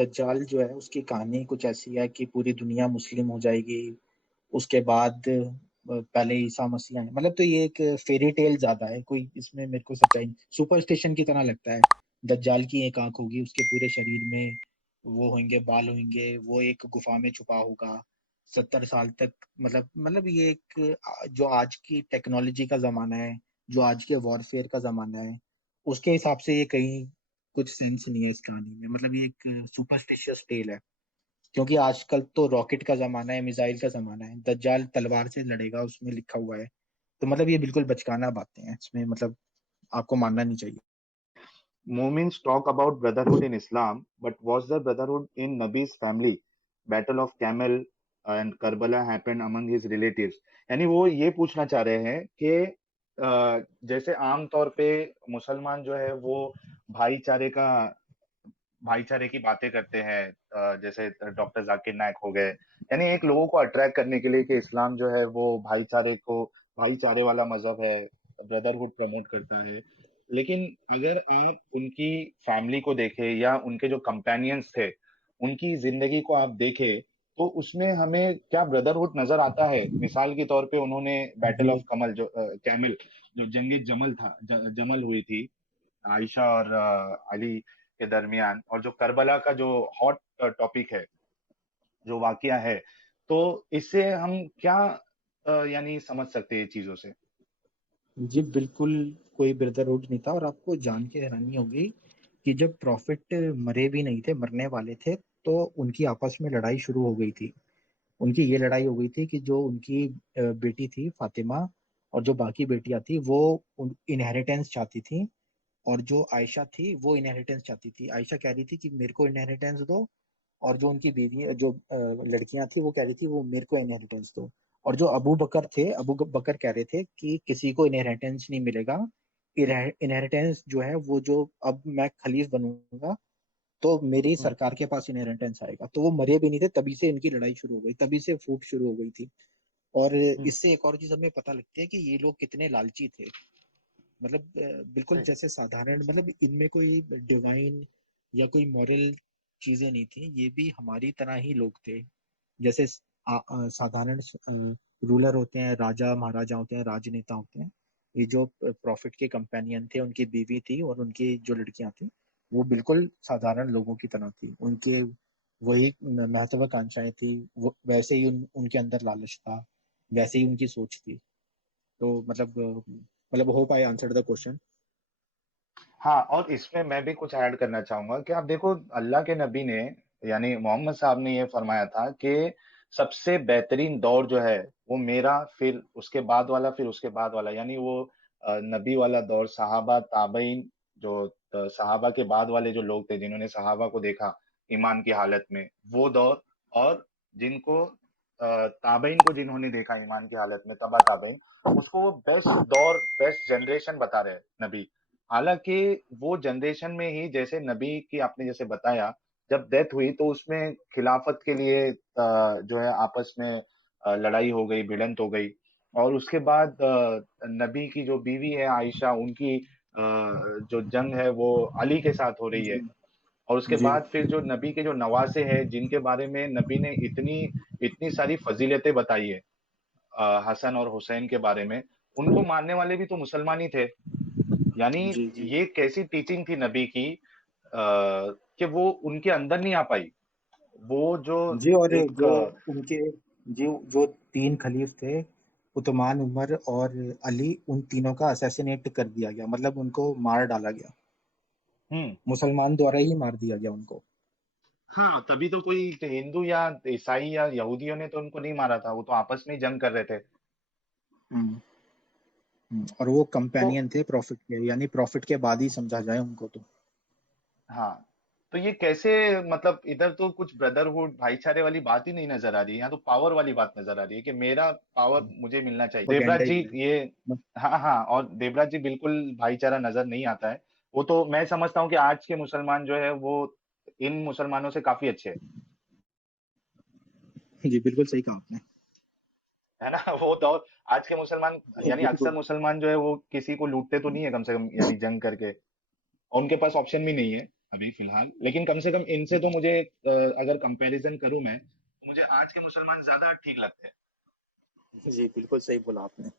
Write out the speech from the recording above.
दज्जाल जो है उसकी कहानी कुछ ऐसी है कि पूरी दुनिया मुस्लिम हो जाएगी। उसके बाद पहले ईसा मसीह आए, मतलब तो ये एक फेरी टेल ज्यादा है, कोई इसमें मेरे को सच्चाई सुपरस्टिशन की तरह लगता है। दज्जाल की एक आंख होगी, उसके पूरे शरीर में वो होंगे, बाल होंगे, वो एक गुफा में छुपा होगा 70 साल तक। मतलब ये एक जो आज की टेक्नोलॉजी का जमाना है, जो आज के वॉरफेयर का जमाना है, उसके हिसाब से ये कहीं कुछ सेंस नहीं है इस कहानी में। मतलब ये एक सुपरस्टिशियस टेल है, क्योंकि आजकल तो रॉकेट का जमाना है, मिसाइल का जमाना है, दज्जाल तलवार से लड़ेगा उसमें लिखा हुआ है। तो मतलब ये बिल्कुल बचकाना बातें हैं इसमें, मतलब आपको मानना नहीं चाहिए। Mu'mins talk about brotherhood in Islam, but was there brotherhood in Nabi's family? Battle of Camel and Karbala happened among his relatives. यानी वो ये पूछना चाह रहे हैं कि जैसे आम तौर पे मुसलमान जो है वो भाईचारे का भाईचारे की बातें करते हैं, जैसे डॉक्टर जाकिर नायक हो गए, यानी एक लोगों को अट्रैक्ट करने के लिए कि इस्लाम जो है वो भाईचारे वाला मजहब है, ब्रदरहुड प्रमोट करता है। लेकिन अगर आप उनकी फैमिली को देखें या उनके जो कंपेनियंस थे उनकी जिंदगी को आप देखें, तो उसमें हमें क्या ब्रदरहुड नजर आता है? मिसाल के तौर पे उन्होंने बैटल ऑफ जी कैमल, जो जंग जमल था, जमल हुई थी आयशा और अली के दरमियान, और जो करबला का जो हॉट टॉपिक है, जो वाकया है, तो इससे हम क्या यानी समझ सकते हैं चीजों से? जी बिल्कुल, कोई ब्रदरहुड नहीं था। और आपको जान के हैरानी होगी कि जब प्रॉफिट मरे भी नहीं थे, मरने वाले थे, तो उनकी आपस में लड़ाई शुरू हो गई थी। उनकी ये लड़ाई हो गई थी कि जो उनकी बेटी थी फातिमा और जो बाकी बेटियां थी वो इनहेरिटेंस चाहती थी, और जो आयशा थी वो इनहेरिटेंस चाहती थी। आयशा कह रही थी कि मेरे को इनहेरिटेंस दो, और जो उनकी बीवी जो लड़कियां थी वो कह रही थी वो मेरे को इनहेरिटेंस दो। और जो अबू बकर थे, अबू बकर कह रहे थे कि किसी को इनहेरिटेंस नहीं मिलेगा। इनहेरिटेंस जो है वो जो अब मैं खलीफ बनूंगा तो मेरी हम्म, सरकार के पास इनहेरिटेंस आएगा। तो वो मरे भी नहीं थे, तभी से इनकी लड़ाई शुरू हो गई, तभी से फूट शुरू हो गई थी। और हम्म, इससे एक और चीज हमें पता लगती है कि ये लोग कितने लालची थे। मतलब बिल्कुल सही। जैसे साधारण, मतलब इनमें कोई डिवाइन या कोई मॉरल चीजें नहीं थी, ये भी हमारी तरह ही लोग थे। जैसे साधारण रूलर होते हैं, राजा महाराजा होते हैं, राजनेता होते हैं। ये जो प्रॉफिट के कंपेनियन थे, उनकी बीवी थी और उनकी जो लड़कियां थी, वो बिल्कुल साधारण लोगों की तरह थी। उनके वही महत्वाकांक्षाएं थी, वो वैसे ही उनके अंदर लालच था, वैसे ही उनकी सोच थी। तो मतलब hope I answered the question. हाँ, और इसमें मैं भी कुछ ऐड करना चाहूंगा कि आप देखो, अल्लाह के नबी ने, यानी मोहम्मद साहब ने ये फरमाया था कि सबसे बेहतरीन दौर जो है वो मेरा, फिर उसके बाद वाला, फिर उसके बाद वाला, यानी वो नबी वाला दौर, सहाबा ताबईन, जो सहाबा के बाद वाले जो लोग थे जिन्होंने सहाबा को देखा ईमान की हालत में, वो दौर, और जिनको ताबईन को जिन्होंने देखा ईमान की हालत में, तबा ताबईन, उसको वो बेस्ट दौर, बेस्ट जनरेशन बता रहे हैं नबी। हालांकि वो जनरेशन में ही, जैसे नबी की आपने जैसे बताया, जब डेथ हुई तो उसमें खिलाफत के लिए जो है आपस में लड़ाई हो गई, भिड़ंत हो गई। और उसके बाद नबी की जो बीवी है आयशा, उनकी जो जंग है वो अली के साथ हो रही है। जी और उसके जी बाद फिर जो नबी के जो नवासे हैं, जिनके बारे में नबी ने इतनी इतनी सारी फजीलतें बताई है, हसन और हुसैन के बारे में, उनको मानने वाले भी तो मुसलमान ही थे। यानी जी जी ये कैसी टीचिंग थी नबी की, कि वो उनके अंदर नहीं आ पाई, वो जो जी। और एक जो उनके जो तीन खलीफ थे, उस्मान, उमर और अली, उन तीनों का असैसिनेट कर दिया गया, मतलब उनको मार डाला गया। हम्म। मुसलमान द्वारा ही मार दिया गया उनको। हाँ, तभी तो कोई हिंदू या ईसाई या यहूदियों ने तो उनको नहीं मारा था, वो तो आपस में ही जंग कर रहे थे। हम्म, और वो तो कंपेनियन थे प्रॉफिट के, यानी प्रॉफिट के बाद ही समझा जाए उनको तो। हाँ, तो ये कैसे, मतलब इधर तो कुछ ब्रदरहुड भाईचारे वाली बात ही नहीं नजर आ रही है, यहाँ तो पावर वाली बात नजर आ रही है कि मेरा पावर मुझे मिलना चाहिए। देवराज प्रोपेगेंडा ही जी है। ये, हाँ हाँ, और देवराज जी बिल्कुल भाईचारा नजर नहीं आता है। वो तो मैं समझता हूँ कि आज के मुसलमान जो है वो इन मुसलमानों से काफी अच्छे हैं, जी बिल्कुल सही कहा आपने। है ना? वो तो, और आज के मुसलमान, यानी अक्सर बिल्कुल। मुसलमान जो है वो किसी को लूटते तो नहीं है कम से कम, यानी जंग करके, और उनके पास ऑप्शन भी नहीं है। अभी फ़िलहाल। लेकिन कम से कम इनसे तो मुझे अगर कंपैरिज़न करूँ मैं, तो मुझे आज के मुसलमान ज़्यादा ठीक लगते हैं। जी, बिल्कुल सही बोला आपने।